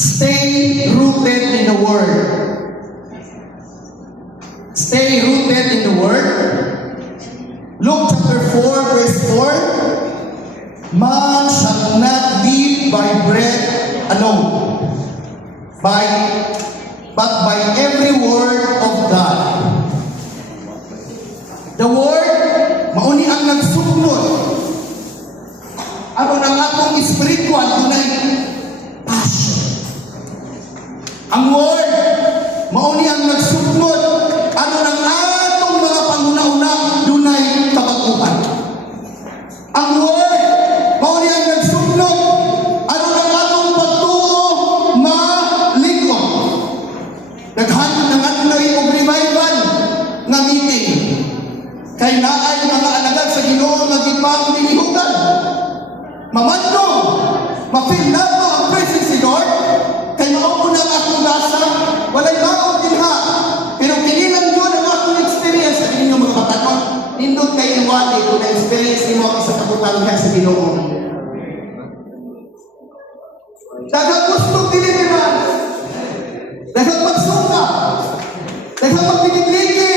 Stay rooted in the Word. Stay rooted in the Word. Luke chapter 4, verse 4. Man shall not live by bread alone, but by every word of God. The Word, mauni ang nagsuklod. Aron ang atong spiritual, dunay passion. Ang Word, mauni ang nagsuklod. Aron ang atong mga panguna-una, dunay kabaguhan. Ang Word, mauni ang nagsuklod. Aron ang atong pagtuo, malikot. Naghanap og revival nga meeting. Kay naay mga alagad sa Ginoo nga gipamilihugan. Mamando, ma-feel na mo ang presence ni Lord. Kay maupo na akong gasa, walay maong dinha. Pero kinilang yun ang akong experience sa inyo mga katanon. Nindot kay iwali kung na-experience ni mo sa kabutang ka sa Ginoo. Daghang gusto deliverance. Daghang magsuka. Daghang magpigit-ligit.